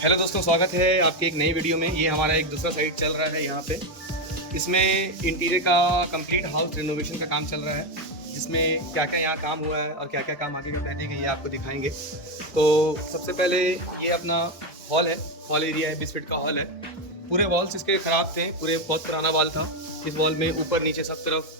Hello दोस्तों, स्वागत है आपके एक नई वीडियो में। ये हमारा एक दूसरा साइट चल रहा है यहाँ पे। इसमें इंटीरियर का कंप्लीट हाउस रिनोवेशन का काम चल रहा है, जिसमें क्या क्या यहाँ काम हुआ है और क्या क्या काम आगे का पेंडिंग है ये आपको दिखाएंगे। तो सबसे पहले ये अपना हॉल है, हॉल एरिया है, 20 फीट का हॉल है। पूरे वॉल्स इसके ख़राब थे, पूरे बहुत पुराना वॉल था। इस वॉल में ऊपर नीचे सब तरफ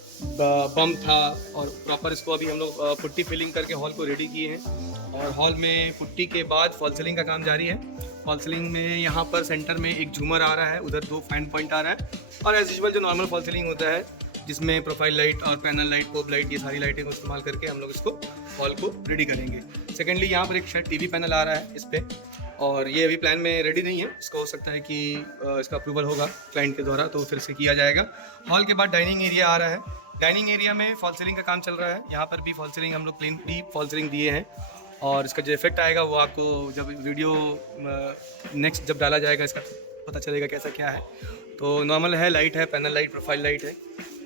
बम था और प्रॉपर इसको अभी हम लोग पुट्टी फिलिंग करके हॉल को रेडी किए हैं। और हॉल में पुट्टी के बाद फॉल सीलिंग का काम जारी है। फॉल सीलिंग में यहाँ पर सेंटर में एक झूमर आ रहा है, उधर 2 फैन पॉइंट आ रहा है और एज यूजुअल जो नॉर्मल फॉल सीलिंग होता है, जिसमें प्रोफाइल लाइट और पैनल लाइट, कोब लाइट, ये सारी लाइटें को इस्तेमाल करके हम लोग इसको हॉल को रेडी करेंगे। सेकेंडली यहाँ पर एक शायद टीवी पैनल आ रहा है इस पर, और ये अभी प्लान में रेडी नहीं है। इसको हो सकता है कि इसका अप्रूवल होगा क्लाइंट के द्वारा, तो फिर से किया जाएगा। हॉल के बाद डाइनिंग एरिया आ रहा है। डाइनिंग एरिया में फॉल सीलिंग का काम चल रहा है। यहाँ पर भी फॉल सीलिंग हम लोग प्लेन भी फॉल सीलिंग दिए हैं, और इसका जो इफेक्ट आएगा वो आपको जब वीडियो नेक्स्ट जब डाला जाएगा इसका पता चलेगा कैसा क्या है। तो नॉर्मल है, लाइट है, पैनल लाइट, प्रोफाइल लाइट है।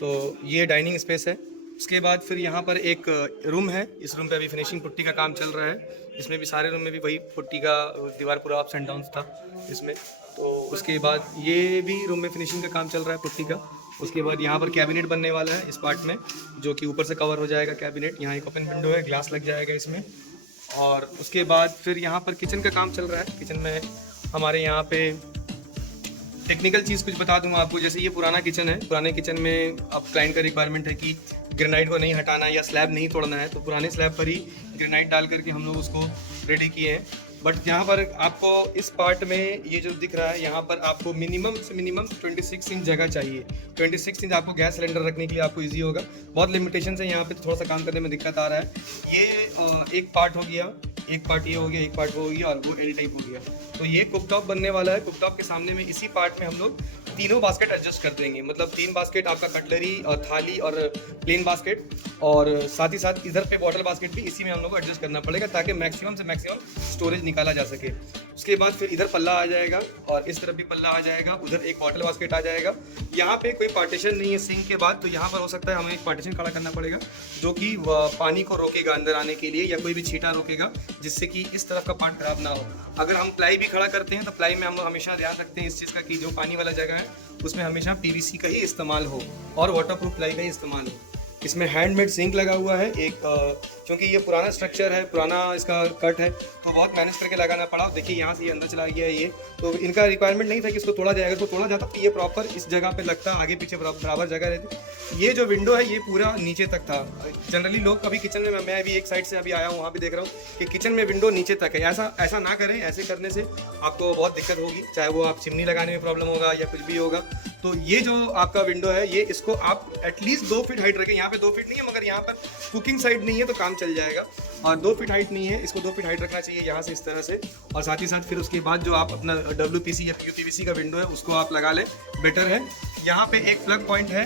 तो ये डाइनिंग स्पेस है। उसके बाद फिर यहाँ पर एक रूम है। इस रूम पे अभी फिनिशिंग पुट्टी का काम चल रहा है। इसमें भी सारे रूम में भी वही पुट्टी का दीवार पूरा अप्स एंड डाउन्स था इसमें। तो उसके बाद ये भी रूम में फिनिशिंग का काम चल रहा है पुट्टी का। उसके बाद यहाँ पर कैबिनेट बनने वाला है इस पार्ट में, जो कि ऊपर से कवर हो जाएगा कैबिनेट। यहाँ एक ओपन विंडो है, ग्लास लग जाएगा इसमें। और उसके बाद फिर यहाँ पर किचन का काम चल रहा है। किचन में हमारे यहाँ पे टेक्निकल चीज़ कुछ बता दूंगा आपको। जैसे ये पुराना किचन है, पुराने किचन में अब क्लाइंट का रिक्वायरमेंट है कि ग्रेनाइट को नहीं हटाना या स्लैब नहीं तोड़ना है, तो पुराने स्लैब पर ही ग्रेनाइट डाल करके हम लोग उसको रेडी किए हैं। बट यहाँ पर आपको इस पार्ट में ये जो दिख रहा है, यहाँ पर आपको मिनिमम से मिनिमम 26 इंच जगह चाहिए। 26 इंच आपको गैस सिलेंडर रखने के लिए आपको इजी होगा। बहुत लिमिटेशन है यहाँ पे, थोड़ा सा काम करने में दिक्कत आ रहा है। ये एक पार्ट हो गया, एक पार्ट ये हो गया, एक पार्ट वो हो गया और वो एल टाइप हो गया। तो ये कुकटॉप बनने वाला है। कुकटॉप के सामने में इसी पार्ट में हम लोग तीनों बास्केट एडजस्ट कर देंगे। मतलब 3 बास्केट आपका कटलरी और थाली और प्लेन बास्केट, और साथ ही साथ इधर पे बॉटल बास्केट भी इसी में हम लोग को एडजस्ट करना पड़ेगा, ताकि मैक्सिमम से मैक्सिमम स्टोरेज निकाला जा सके। उसके बाद फिर इधर पल्ला आ जाएगा और इस तरफ भी पल्ला आ जाएगा, उधर एक बॉटल बास्केट आ जाएगा। यहाँ पे कोई पार्टीशन नहीं है सिंक के बाद, तो यहाँ पर हो सकता है हमें एक पार्टीशन खड़ा करना पड़ेगा, जो कि पानी को रोकेगा अंदर आने के लिए, या कोई भी छींटा रोकेगा, जिससे कि इस तरफ का पार्ट खराब ना हो। अगर हम प्लाई भी खड़ा करते हैं तो प्लाई में हम लोग हमेशा ध्यान रखते हैं इस चीज़ का कि जो पानी वाला जगह है उसमें हमेशा पीवीसी का ही इस्तेमाल हो और वाटरप्रूफ प्लाई का ही इस्तेमाल हो। इसमें हैंडमेड सिंक लगा हुआ है एक, क्योंकि ये पुराना स्ट्रक्चर है, पुराना इसका कट है, तो बहुत मैनेज करके लगाना पड़ा। देखिए यहाँ से ये अंदर चला गया है ये, तो इनका रिक्वायरमेंट नहीं था कि इसको तोड़ा जाएगा। इसको तोड़ा जाता तो ये प्रॉपर इस जगह पे लगता, आगे पीछे बराबर जगह रहती। ये जो विंडो है ये पूरा नीचे तक था। जनरली लोग कभी किचन में, मैं अभी एक साइड से अभी आया हूँ, वहाँ भी देख रहा हूँ कि किचन में विंडो नीचे तक है। ऐसा ना करें। ऐसे करने से आपको बहुत दिक्कत होगी, चाहे वो आप चिमनी लगाने में प्रॉब्लम होगा या कुछ भी होगा। तो ये जो आपका विंडो है, ये इसको आप एटलीस्ट 2 फीट हाइट रखें। यहाँ पे 2 फीट नहीं है, मगर यहाँ पर कुकिंग साइड नहीं है तो काम चल जाएगा। और 2 फीट हाइट नहीं है, इसको 2 फीट हाइट रखना चाहिए यहाँ से इस तरह से। और साथ ही साथ फिर उसके बाद जो आप अपना WPC या PUPVC का विंडो है उसको आप लगा लें, बेटर है। यहाँ पे एक प्लग पॉइंट है,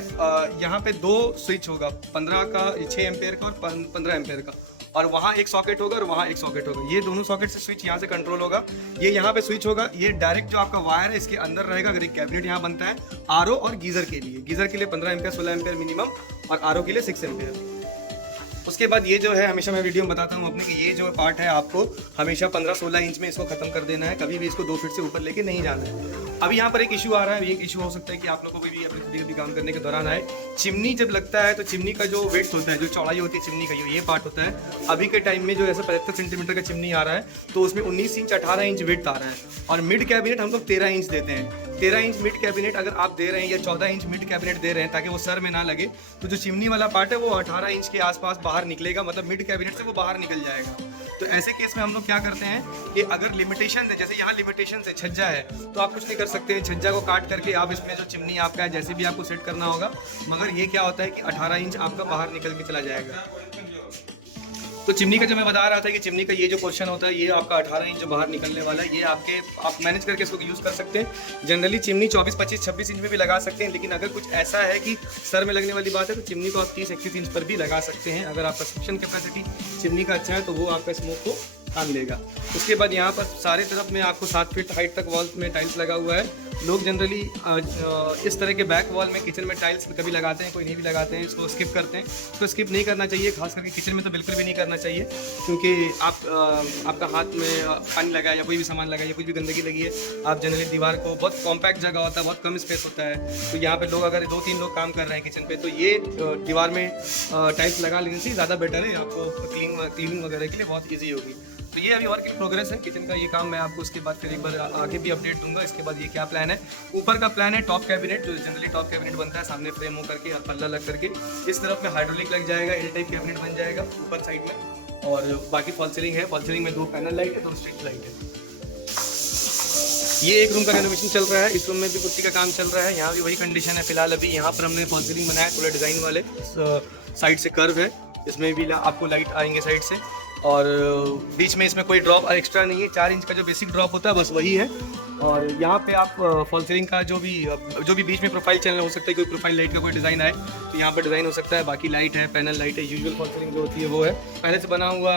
यहाँ पे 2 स्विच होगा, 15 का, 6 एम्पेयर का और 15 एम्पेयर का, और वहाँ एक सॉकेट होगा और वहाँ एक सॉकेट होगा। ये दोनों सॉकेट से स्विच यहाँ से कंट्रोल होगा। ये यहाँ पे स्विच होगा, ये डायरेक्ट जो आपका वायर है इसके अंदर रहेगा। अगर एक कैबिनेट यहाँ बनता है RO और गीजर के लिए, 15 एम्पेयर 16 एम्पेयर मिनिमम, और RO के लिए 6 एम्पेयर। उसके बाद ये जो है, हमेशा मैं वीडियो में बताता हूँ अपने कि ये जो पार्ट है आपको हमेशा 15-16 इंच में इसको खत्म कर देना है, कभी भी इसको 2 फीट से ऊपर लेके नहीं जाना है। अभी यहाँ पर एक इशू आ रहा है, एक इशू हो सकता है कि आप लोगों को भी अपने कभी काम करने के दौरान आए। चिमनी जब लगता है तो चिमनी का जो वेट होता है, जो चौड़ाई होती है चिमनी का, ये पार्ट होता है। अभी के टाइम में जो ऐसा 75 सेंटीमीटर का चिमनी आ रहा है, तो उसमें 19 इंच 18 इंच वेट आ रहा है, और मिड कैबिनेट हम लोग 13 इंच देते हैं। 13 इंच मिड कैबिनेट अगर आप दे रहे हैं या 14 इंच मिड कैबिनेट दे रहे हैं ताकि वो सर में ना लगे, तो जो चिमनी वाला पार्ट है वो 18 इंच के आसपास बाहर निकलेगा, मतलब मिड कैबिनेट से वो बाहर निकल जाएगा। तो ऐसे केस में हम लोग क्या करते हैं कि अगर लिमिटेशन है, जैसे यहाँ लिमिटेशन है, छज्जा है, तो आप कुछ नहीं कर सकते हैं। छज्जा को काट करके आप इसमें जो चिमनी आपका है जैसे भी आपको सेट करना होगा, मगर ये क्या होता है कि 18 इंच आपका बाहर निकल के चला जाएगा। तो चिमनी का जो मैं बता रहा था कि चिमनी का ये जो पोर्शन होता है, ये आपका 18 इंच जो बाहर निकलने वाला है, ये आप मैनेज करके इसको यूज़ कर सकते हैं। जनरली चिमनी 24, 25, 26 इंच में भी लगा सकते हैं, लेकिन अगर कुछ ऐसा है कि सर में लगने वाली बात है तो चिमनी को आप 30, 31 इंच पर भी लगा सकते हैं। अगर आपका सक्शन कैपेसिटी चिमनी का अच्छा है तो वो आपका स्मोक को थाम लेगा। उसके बाद यहाँ पर सारे तरफ में आपको 7 फीट हाइट तक वॉल में टाइल्स लगा हुआ है, लोग जनरली इस तरह के बैक वॉल में किचन में टाइल्स कभी लगाते हैं, कोई नहीं भी लगाते हैं, इसको स्किप करते हैं। तो स्किप नहीं करना चाहिए, खास करके किचन में तो बिल्कुल भी नहीं करना चाहिए, क्योंकि आपका हाथ में पानी लगा है या कोई भी सामान लगा है या कुछ भी गंदगी लगी है, आप जनरली दीवार को, बहुत कॉम्पैक्ट जगह होता है, बहुत कम स्पेस होता है, तो यहाँ पे लोग अगर 2-3 लोग काम कर रहे हैं किचन पे, तो ये दीवार में टाइल्स लगा लेने से ज़्यादा बेटर है, आपको क्लीनिंग वगैरह के लिए बहुत ईजी होगी। तो ये अभी वर्क इन प्रोग्रेस है किचन का ये काम, मैं आपको उसके बाद फिर एक बार आगे भी अपडेट दूंगा। इसके बाद ये क्या प्लान है, ऊपर का प्लान है टॉप कैबिनेट, जो जनरली टॉप कैबिनेट बनता है सामने फ्रेम हो करके और पल्ला लग करके, इस तरफ में हाइड्रोलिक लग जाएगा, एल टाइप कैबिनेट बन जाएगा ऊपर साइड में, और बाकी फॉल सीलिंग है, फॉल सीलिंग में 2 पैनल लाइट है, 2 स्ट्रीट लाइट है। ये एक रूम का रेनोवेशन चल रहा है, इस रूम में भी पुट्टी का काम चल रहा है, यहाँ भी वही कंडीशन है फिलहाल। अभी यहाँ पर हमने फॉल सीलिंग बनाया थोड़ा डिज़ाइन वाले, साइड से कर्व है, इसमें भी आपको लाइट आएंगे साइड से, और बीच में इसमें कोई ड्रॉप एक्स्ट्रा नहीं है, 4 इंच का जो बेसिक ड्रॉप होता है बस वही है। और यहाँ पे आप फॉल सीलिंग का जो भी बीच में प्रोफाइल चैनल हो सकता है, कोई प्रोफाइल लाइट का कोई डिज़ाइन आए तो यहाँ पर डिज़ाइन हो सकता है। बाकी लाइट है, पैनल लाइट है, यूजुअल फॉल सीलिंग जो होती है वो है। पहले से बना हुआ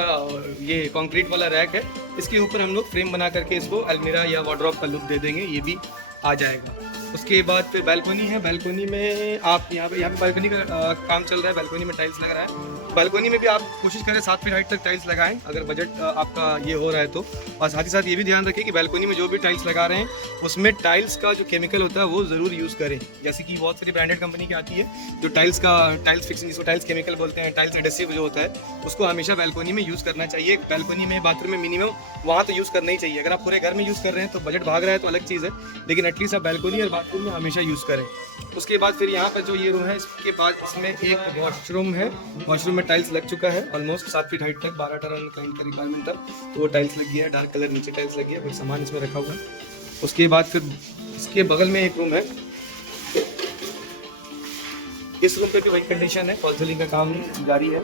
ये कंक्रीट वाला रैक है, इसके ऊपर हम लोग फ्रेम बना करके इसको अलमीरा या वार्डरोब का लुक दे देंगे, ये भी आ जाएगा। उसके बाद फिर बालकोनी है, बालकोनी में आप यहाँ पे बालकोनी का काम चल रहा है, बालकोनी में टाइल्स लग रहा है। बालकोनी में भी आप कोशिश करें 7 फीट हाइट तक टाइल्स लगाएं अगर बजट आपका ये हो रहा है तो। और साथ ही साथ ये भी ध्यान रखें कि बालकोनी में जो भी टाइल्स लगा रहे हैं उसमें टाइल्स का जो केमिकल होता है वो ज़रूर यूज़ करें। जैसे कि बहुत सारी ब्रांडेड कंपनी की आती है जो टाइल्स फिक्सिंग, जिसको टाइल्स केमिकल बोलते हैं, टाइल्स एडेसिव जो होता है, उसको हमेशा बालकोनी में यूज़ करना चाहिए। बालकोनी में, बाथरूम में मिनिमम वहाँ तो यूज़ करना ही चाहिए। अगर आप पूरे घर में यूज़ कर रहे हैं तो बजट भाग रहा है तो अलग चीज़ है, लेकिन एटलीस्ट आप बालकोनी और बाथरूम में हमेशा यूज़ करें। उसके बाद फिर यहाँ पर जो ये रूम है, इसके बाद इसमें एक वॉशरूम है, वॉशरूम में टाइल्स लग चुका है ऑलमोस्ट 7 फीट हाइट तक, 12 टन का रिक्वायरमेंट था तो वो टाइल्स लग गया है, डार्क कलर नीचे टाइल्स लग गया, कोई सामान इसमें रखा हुआ है। उसके बाद फिर इसके बगल में एक रूम है, इस रूम पे भी वही कंडीशन है, फॉल सीलिंग का काम जारी है,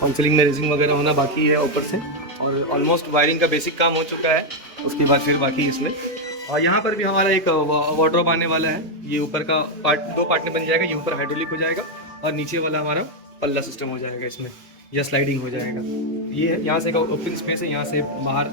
फॉल सीलिंग में रेजिंग वगैरह होना बाकी है ऊपर से, और ऑलमोस्ट वायरिंग का बेसिक काम हो चुका है। उसके बाद फिर बाकी इसमें, और यहाँ पर भी हमारा एक वार्डरोब आने वाला है, ये ऊपर का पार्ट 2 पार्ट में बन जाएगा, ये ऊपर हाइड्रोलिक हो जाएगा और नीचे वाला हमारा पल्ला सिस्टम हो जाएगा, इसमें या स्लाइडिंग हो जाएगा। ये है, यहाँ से एक ओपन स्पेस है, यहाँ से बाहर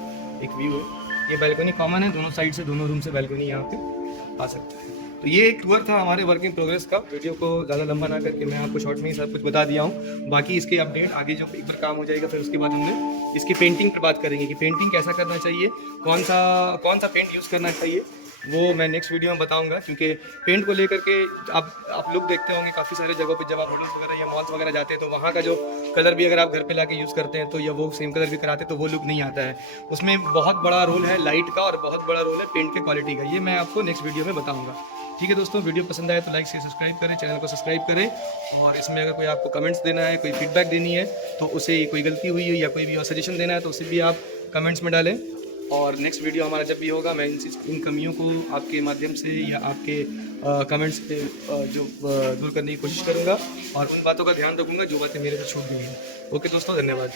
एक व्यू है। ये बालकनी कॉमन है, दोनों साइड से, दोनों रूम से बालकनी यहाँ पे आ सकता है। तो ये एक टूर था हमारे वर्क इन प्रोग्रेस का। वीडियो को ज़्यादा लंबा ना करके मैं आपको शॉर्ट में ही सब कुछ बता दिया हूँ। बाकी इसके अपडेट आगे जब एक बार काम हो जाएगा फिर उसके बाद हमने इसकी पेंटिंग पर बात करेंगे कि पेंटिंग कैसा करना चाहिए, कौन सा पेंट यूज़ करना चाहिए, वो मैं नेक्स्ट वीडियो में बताऊंगा। क्योंकि पेंट को लेकर के आप लोग देखते होंगे काफ़ी सारे जगहों पे, जब आप होटल्स वगैरह या मॉल्स वगैरह जाते हैं तो वहाँ का जो कलर भी अगर आप घर पे लाके यूज़ करते हैं तो, या वो सेम कलर भी कराते हैं तो वो लुक नहीं आता है। उसमें बहुत बड़ा रोल है लाइट का और बहुत बड़ा रोल है पेंट के क्वालिटी का, ये मैं आपको नेक्स्ट वीडियो में बताऊँगा। ठीक है दोस्तों, वीडियो पसंद आए तो लाइक से सब्सक्राइब करें, चैनल को सब्सक्राइब करें। और इसमें अगर कोई आपको कमेंट्स देना है, कोई फीडबैक देनी है तो उसे, कोई गलती हुई है या कोई भी और सजेशन देना है तो उसे भी आप कमेंट्स में डालें। और नेक्स्ट वीडियो हमारा जब भी होगा मैं इन कमियों को आपके माध्यम से या आपके कमेंट्स से दूर करने की कोशिश करूँगा और उन बातों का ध्यान रखूँगा जो बातें मेरे से छूट गई हैं। ओके दोस्तों, धन्यवाद।